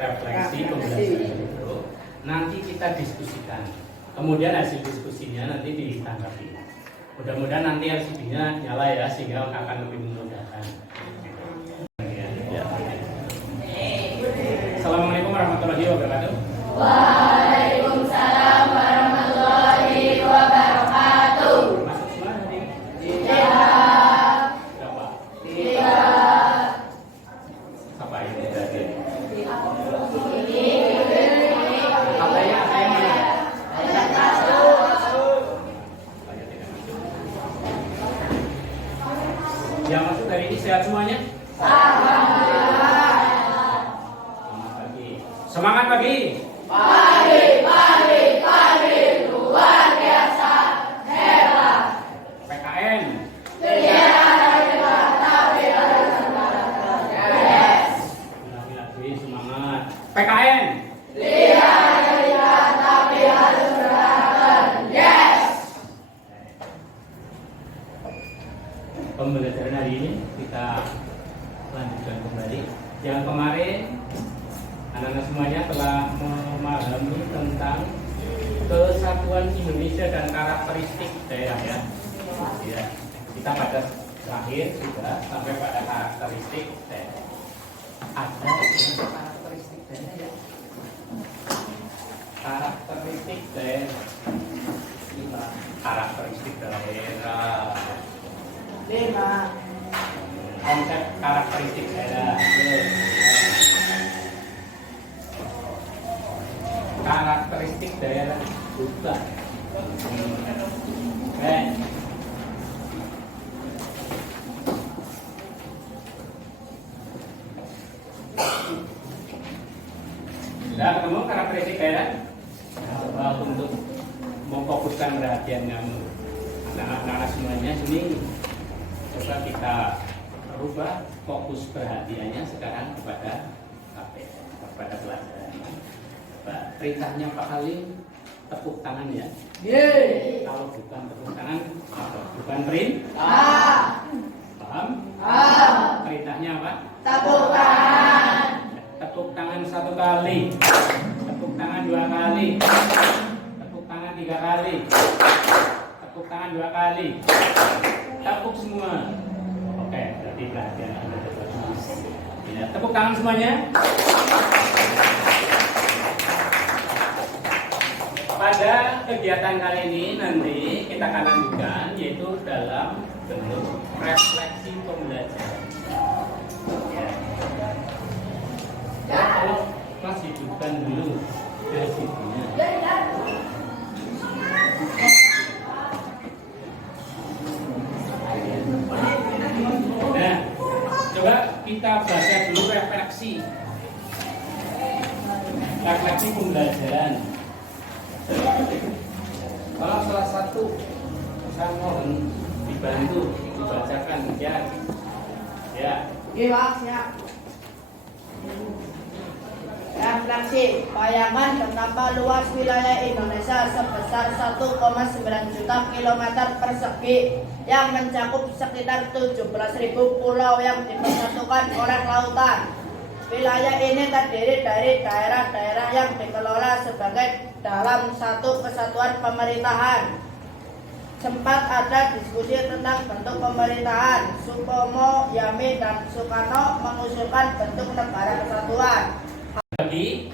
refleksi pembelajaran itu nanti kita diskusikan. Kemudian hasil diskusinya nanti ditanggapi. Mudah-mudahan nanti LCD-nya nyala ya, sehingga akan lebih memudahkan. Assalamualaikum warahmatullahi wabarakatuh. Waalaikumsalam warahmatullahi wabarakatuh. Masuk semua nanti? Tidak. Berapa? Tidak. Apa ini tadi? Katanya saya mana? Yang masuk dari ini sehat semuanya? Semangat pagi. Pagi, luar biasa, hebat. PKN. Yes. Lagi semangat. PKN. Tapi harus berantem. Yes. Pembelajaran hari ini kita lanjutkan kembali. Yang kemarin anak-anak semuanya telah memahami tentang kesatuan Indonesia dan karakteristik daerah ya. Ya. Kita pada terakhir sudah sampai pada karakteristik daerah. Ada karakteristik daerah ya. Karakteristik daerah. Karakteristik daerah. 5. Konsep karakteristik daerah. Karakteristik daerah juga. Sudah ketemu karakteristik daerah? Coba untuk memfokuskan perhatian kamu anak-anak semuanya sini. Coba kita rubah fokus perhatiannya sekarang kepada kepada pelajaran. Perintahnya Pak Halim, tepuk tangan ya. Yeay. Kalau bukan tepuk tangan, apa? Bukan perintah. Paham? Perintahnya apa? Tepuk tangan. Tepuk tangan 1 kali, tepuk tangan 2 kali, tepuk tangan 3 kali, tepuk tangan 2 kali, tepuk semua. Oke, berarti perhatian Anda bagus. Ya, tepuk tangan semuanya. Pada kegiatan kali ini nanti kita akan lanjutkan yaitu dalam bentuk refleksi pembelajaran. Ya, kalau Mas hidupkan dulu LCD-nya. Nah, coba kita baca dulu refleksi pembelajaran. Kalau salah satu saya mohon dibantu dibacakan ya. Siap. Refleksi, bayangkan betapa luas wilayah Indonesia sebesar 1,9 juta kilometer persegi yang mencakup sekitar 17.000 pulau yang dipersatukan oleh lautan. Wilayah ini terdiri dari daerah-daerah yang dikelola sebagai dalam satu kesatuan pemerintahan. Sempat ada diskusi tentang bentuk pemerintahan. Supomo, Yami, dan Soekarno mengusulkan bentuk negara kesatuan. Bagi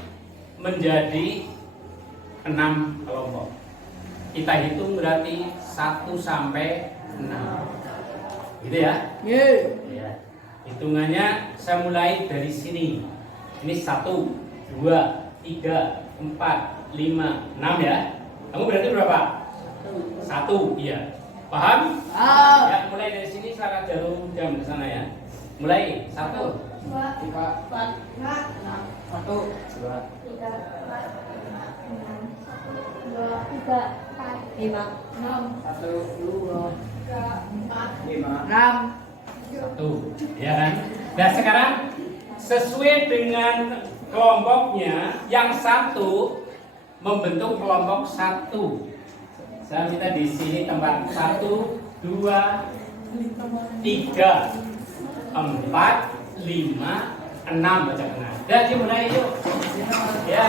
menjadi 6 kelompok. Kita hitung berarti 1 sampai 6. Gitu ya? Iya. Hitungannya saya mulai dari sini. Ini 1, 2, 3, 4, 5, 6 ya. Kamu berarti berapa? 1, iya. Paham? Ya, mulai dari sini secara jarum jam ke sana ya. Mulai 1, 2, 3, 4, 5, 6, 1, 2, 3, 4, 5, 2, 3, 4, 5, 6, 1, 2, 3, 4, 5, 6, 1. Ya kan? Nah sekarang sesuai dengan kelompoknya, yang satu membentuk kelompok 1. Saya minta di sini tempat 1, 2, 3, 4, 5, 6 baca benar. Ya, dimulai yuk. Ya.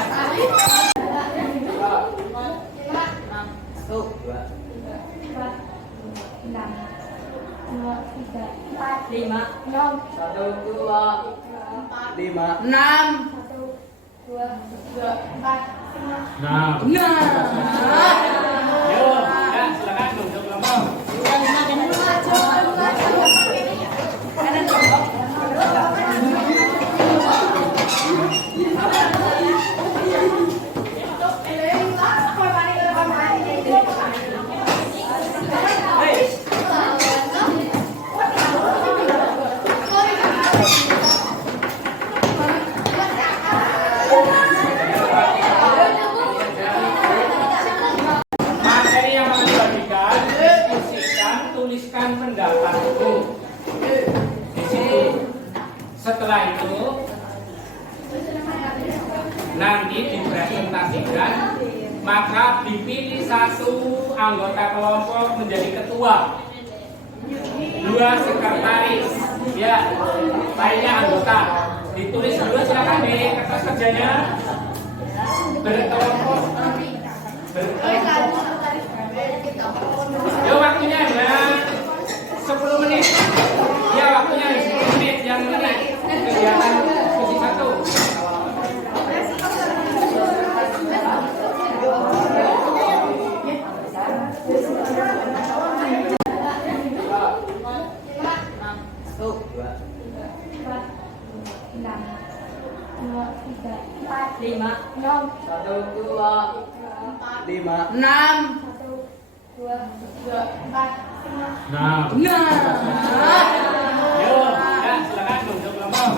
Satu, dua, enam, dua, tiga, empat, lima, enam, satu, dua, empat, lima, enam, satu, dua, tiga, empat, lima, Nah. Yuk, ya silakan untuk kelompok. Materi yang akan dibagikan, diskusikan, tuliskan pendapatmu di situ. Setelah itu nanti dipresentasikan, maka dipilih satu anggota kelompok menjadi ketua, dua sekretaris, ya, lainnya anggota. Ditulis dulu silakan di kertas kerjanya. Berkelompok. Ya waktunya ada 10 menit. Ya waktunya ada 10 menit yang mana kegiatan diskusi satu. satu, dua, enam, dua, tiga, empat, lima, enam, satu, dua, empat, lima, enam, satu, dua, tiga, empat, lima. Nah. Yuk, ya silakan untuk kelompok.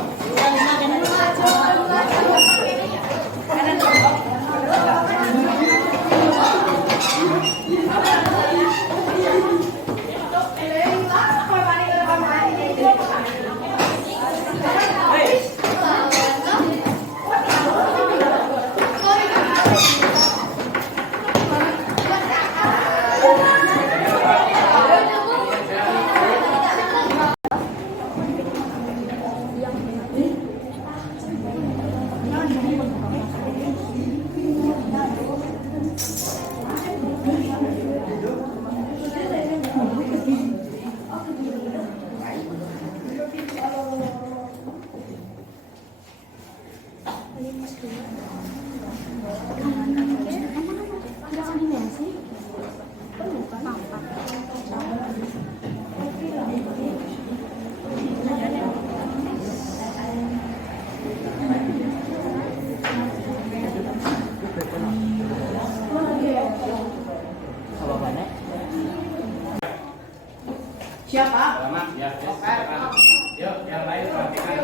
Siapa? Selamat ya. Silakan. Yuk, yang lain perhatikan.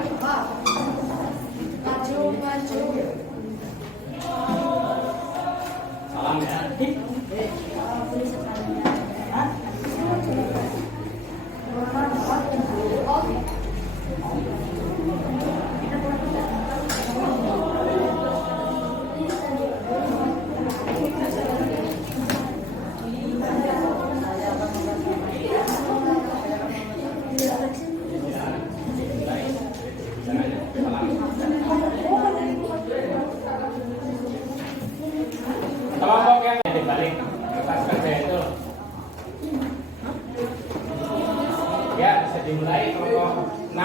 Salam ya. Kelompok yang dibalik kertas kerja itu, ya bisa dimulai kelompok 6.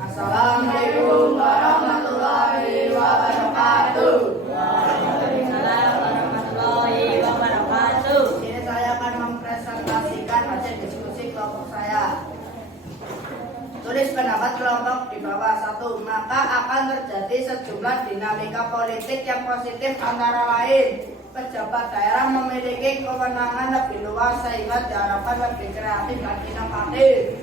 Assalamualaikum warahmatullahi wabarakatuh. Waalaikumsalam warahmatullahi wabarakatuh. Ini saya akan mempresentasikan hasil diskusi kelompok saya. Tulis pendapat kelompok di bawah. 1. Maka akan terjadi sejumlah dinamika politik yang positif, antara lain pejabat daerah memiliki kewenangan lebih luas sehingga diharapkan lebih kreatif dan inovatif.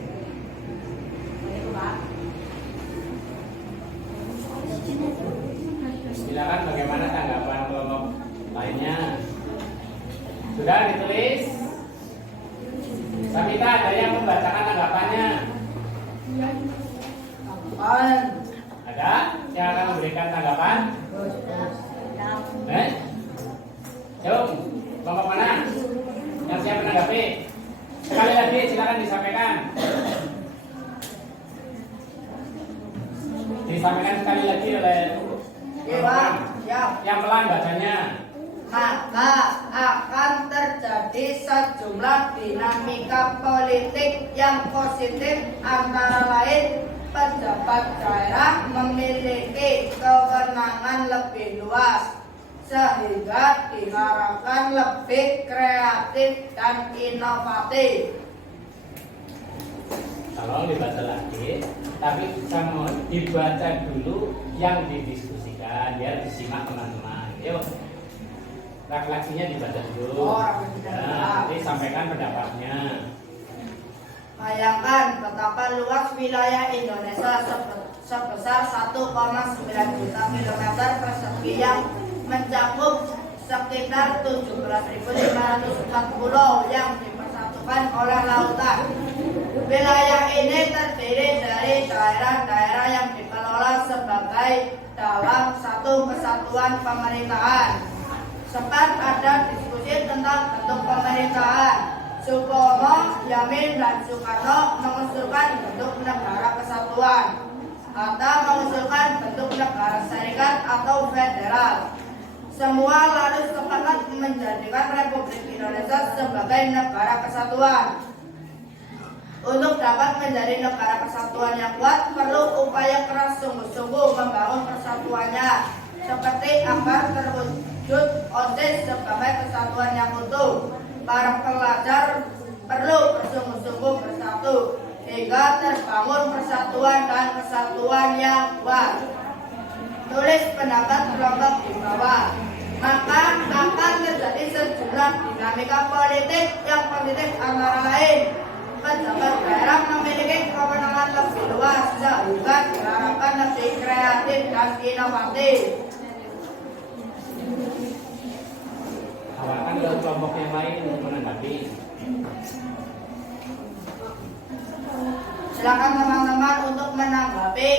Silakan bagaimana tanggapan kelompok lainnya? Sudah ditulis? Sabita, ada yang membacakan tanggapannya? Ada yang akan memberikan tanggapan? Yuk, kelompok mana? Yang siap menanggapi? Sekali lagi silakan disampaikan. Disampaikan sekali lagi oleh Dewan. Ya. yang pelan bacanya. Maka akan terjadi sejumlah dinamika politik yang positif, antara lain pejabat daerah memiliki kewenangan lebih luas sehingga diharapkan lebih kreatif dan inovatif. Tolong dibaca lagi, tapi saya mohon dibaca dulu yang didiskusikan biar disimak teman-teman. Yuk, refleksinya dibaca dulu. Nanti sampaikan pendapatnya. Bayangkan betapa luas wilayah Indonesia sebesar 1,9 juta kilometer persegi yang mencakup sekitar 17.504 pulau yang dipersatukan oleh lautan. Wilayah ini terdiri dari daerah-daerah yang dikelola sebagai dalam satu kesatuan pemerintahan. Sempat ada diskusi tentang bentuk pemerintahan. Supomo, Yamin, dan Soekarno mengusulkan bentuk negara kesatuan. Hatta mengusulkan bentuk negara serikat atau federal. Semua lalu sepakat menjadikan Republik Indonesia sebagai negara kesatuan. Untuk dapat menjadi negara kesatuan yang kuat, perlu upaya keras sungguh-sungguh membangun persatuannya, seperti agar terwujud OSIS sebagai kesatuan yang utuh. Para pelajar perlu bersungguh-sungguh bersatu hingga terbangun persatuan dan kesatuan yang kuat. Tulis pendapat kelompok di bawah. Maka akan terjadi sejumlah dinamika politik yang positif, antara lain pejabat daerah memiliki kewenangan lebih luas sehingga diharapkan lebih kreatif dan inovatif. Tawarkan ke kelompok yang lain untuk menanggapi. Silakan teman-teman untuk menanggapi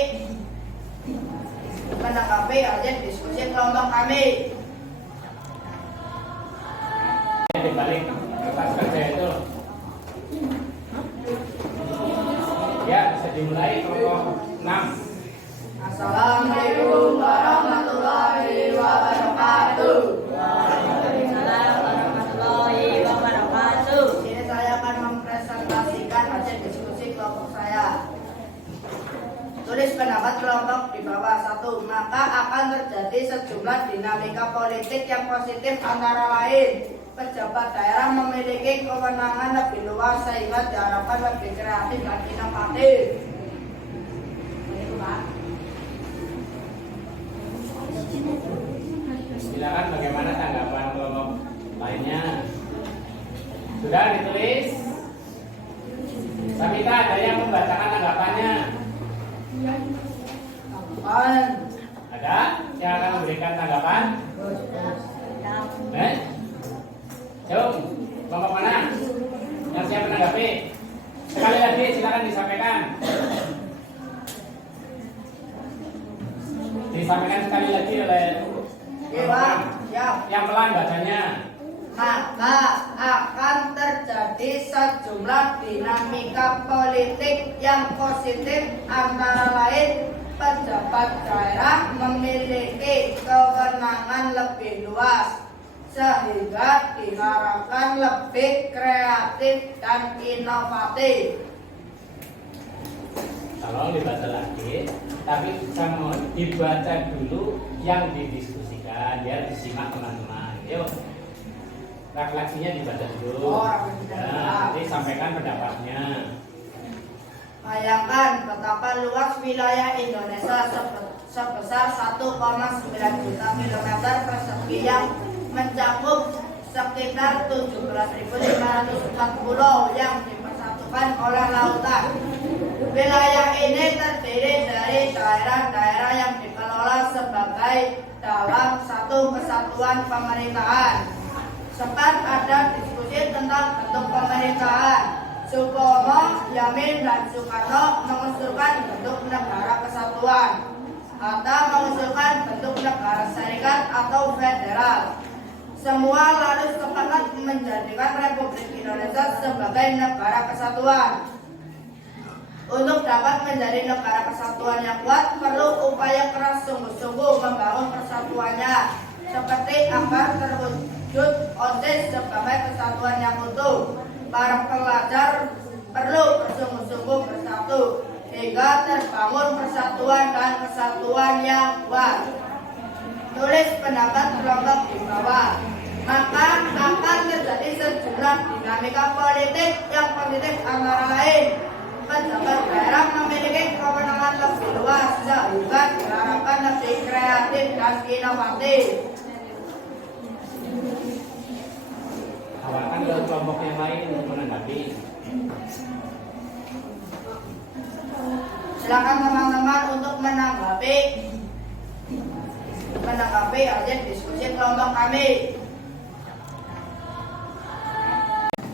hasil diskusi kelompok kami. Di balik kertas kerja itu, ya bisa dimulai kelompok 6. Assalamualaikum warahmatullahi wabarakatuh. Waalaikumsalam warahmatullahi wabarakatuh. Sini saya akan mempresentasikan hasil diskusi kelompok saya. Tulis pendapat kelompok di bawah. 1. Maka akan terjadi sejumlah dinamika politik yang positif, antara lain pejabat daerah memiliki kewenangan lebih luas sehingga diharapkan lebih kreatif dan inovatif. Silakan bagaimana tanggapan kelompok lainnya? Sudah ditulis? Samita, ada yang membacakan tanggapannya? Ada yang akan memberikan tanggapan? Jom, kelompok mana? Yang siap menanggapi? Sekali lagi silakan disampaikan. Disampaikan sekali lagi oleh Dewan. Ya. Yang pelan bacanya. Maka akan terjadi sejumlah dinamika politik yang positif, antara lain pejabat daerah memiliki kewenangan lebih luas sehingga diharapkan lebih kreatif dan inovatif. Tolong dibaca lagi, tapi saya mohon dibaca dulu yang didiskusikan biar disimak teman-teman. Yuk, refleksinya dibaca dulu. Nanti sampaikan pendapatnya. Bayangkan betapa luas wilayah Indonesia sebesar 1,9 juta kilometer persegi yang mencakup sekitar 17.504 pulau yang dipersatukan oleh lautan. Wilayah ini terdiri dari daerah-daerah yang dikelola sebagai dalam satu kesatuan pemerintahan. Sempat ada diskusi tentang bentuk pemerintahan. Supomo, Yamin, dan Soekarno mengusulkan bentuk negara kesatuan. Hatta mengusulkan bentuk negara serikat atau federal. Semua lalu sepakat menjadikan Republik Indonesia sebagai negara kesatuan. Untuk dapat menjadi negara kesatuan yang kuat, perlu upaya keras sungguh-sungguh membangun persatuannya, seperti agar terwujud OSIS sebagai kesatuan yang utuh. Para pelajar perlu bersungguh-sungguh bersatu, hingga terbangun persatuan dan kesatuan yang kuat. Tulis pendapat kelompok di bawah. Maka akan terjadi sejumlah dinamika politik yang positif, antara lain pejabat daerah memiliki kewenangan lebih luas sehingga diharapkan lebih kreatif dan inovatif. Silakan ke kelompok yang lain untuk menanggapi. Silakan teman-teman untuk menanggapi hasil diskusi kelompok kami.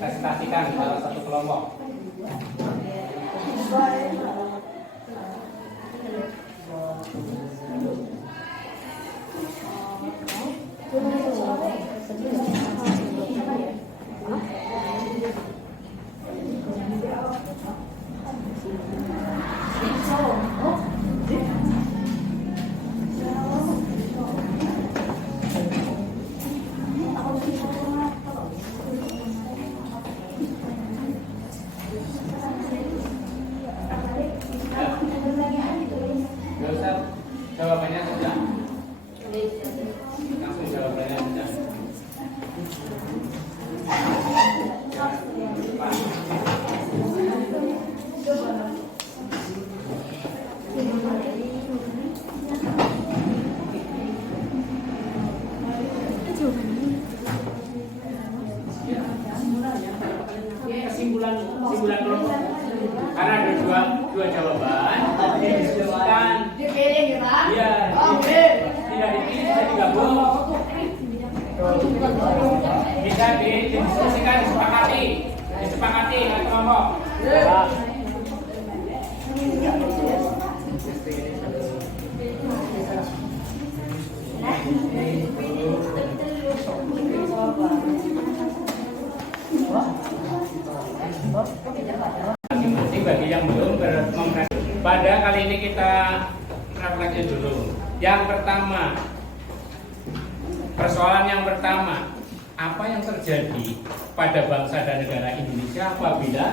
Presentasikan salah satu kelompok. Gak usah jawabannya sudah. Langsung jawabannya sudah. Kesimpulan kelompok. Karena ada dua jawaban, dan Dipilih ya Pak? iya, Oke. tidak dipilih bisa digabung, bisa didiskusikan, disepakati oleh kelompok. Masing-masing bagi yang belum pada kali ini kita refleksi dulu. Yang pertama, persoalan yang pertama, apa yang terjadi pada bangsa dan negara Indonesia apabila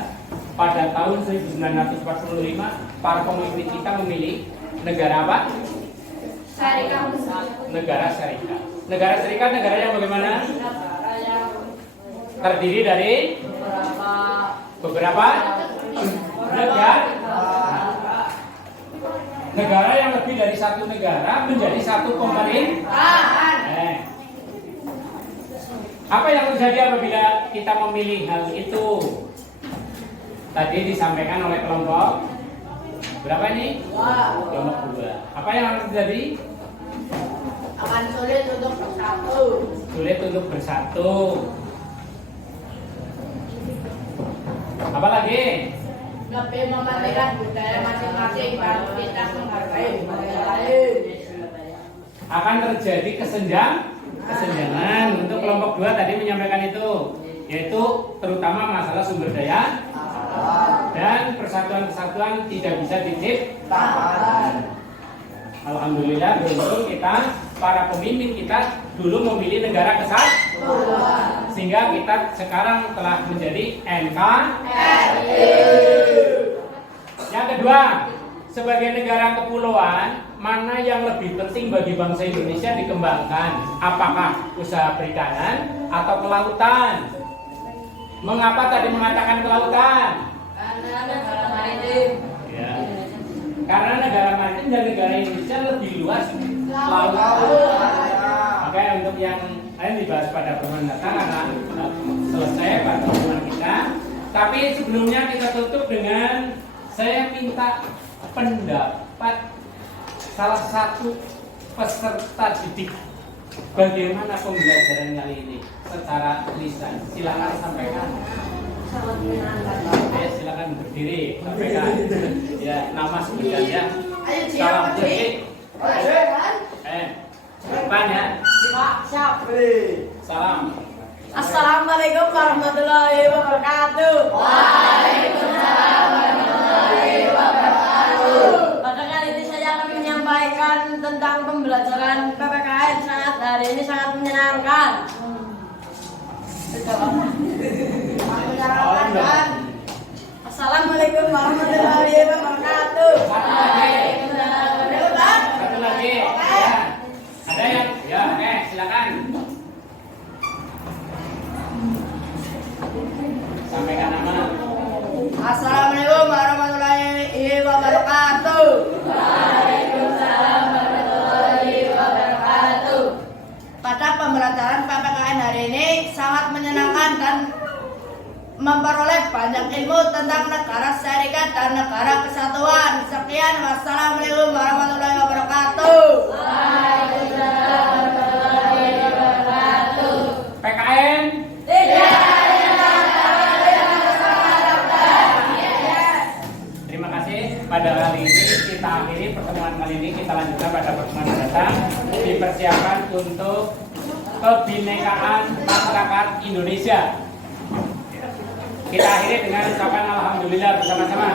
pada tahun 1945 para pemimpin kita memilih negara apa? Syarikat. Negara syarikat. Negara syarikat negara yang bagaimana? Terdiri dari beberapa negara yang lebih dari satu negara menjadi satu pemerintahan. Apa yang terjadi apabila kita memilih hal itu? Tadi disampaikan oleh kelompok berapa ini? Kelompok 2. Apa yang akan terjadi? Akan sulit untuk bersatu. Sulit untuk bersatu. Apa lagi? Lebih mementingkan budaya masing-masing dan kita menghargai budaya lain. Akan terjadi kesenjangan. Untuk kelompok 2 tadi menyampaikan itu, yaitu terutama masalah sumber daya dan persatuan-kesatuan tidak bisa diciptakan. Alhamdulillah beruntung kita, para pemimpin kita dulu memilih negara kesatuan, sehingga kita sekarang telah menjadi NKRI. Yang kedua, sebagai negara kepulauan, mana yang lebih penting bagi bangsa Indonesia dikembangkan? Apakah usaha perikanan atau kelautan? Mengapa tadi mengatakan kelautan? Karena negara maritim. Ya. Karena negara maritim dan negara Indonesia lebih luas laut. Oke, untuk yang lain dibahas pada pertemuan datang karena selesai pada pertemuan kita. Tapi sebelumnya kita tutup dengan saya minta pendapat salah satu peserta didik. Bagaimana pembelajaran kali ini secara lisan? Silakan sampaikan. Sangat menyenangkan. Ya, silakan berdiri, sampaikan. Ya, nama sebutkan ya. Ayo Salam siap. jadi. Depan ya. Siap. Salam. Assalamualaikum warahmatullahi wabarakatuh. Waalaikumsalam warahmatullahi wabarakatuh. pemelajaran PPKN saat hari ini sangat menyenangkan. Assalamualaikum warahmatullahi wabarakatuh. Satu lagi. Ya. Ada yang? Ya, oke, silakan. Sampaikan nama. Assalamualaikum warahmatullahi wabarakatuh. Waalaikumsalam warahmatullahi wabarakatuh. Pada pembelajaran PPKN hari ini sangat menyenangkan dan memperoleh banyak ilmu tentang negara syarikat dan negara kesatuan. Sekian, wassalamualaikum warahmatullahi wabarakatuh. Waalaikumsalam warahmatullahi wabarakatuh. PKN. Terima kasih. Pada hari ini kita akhiri pertemuan kali ini, kita lanjutkan pada pertemuan mendatang. Dipersiapkan untuk kebinekaan masyarakat Indonesia. Kita akhiri dengan ucapan alhamdulillah bersama-sama.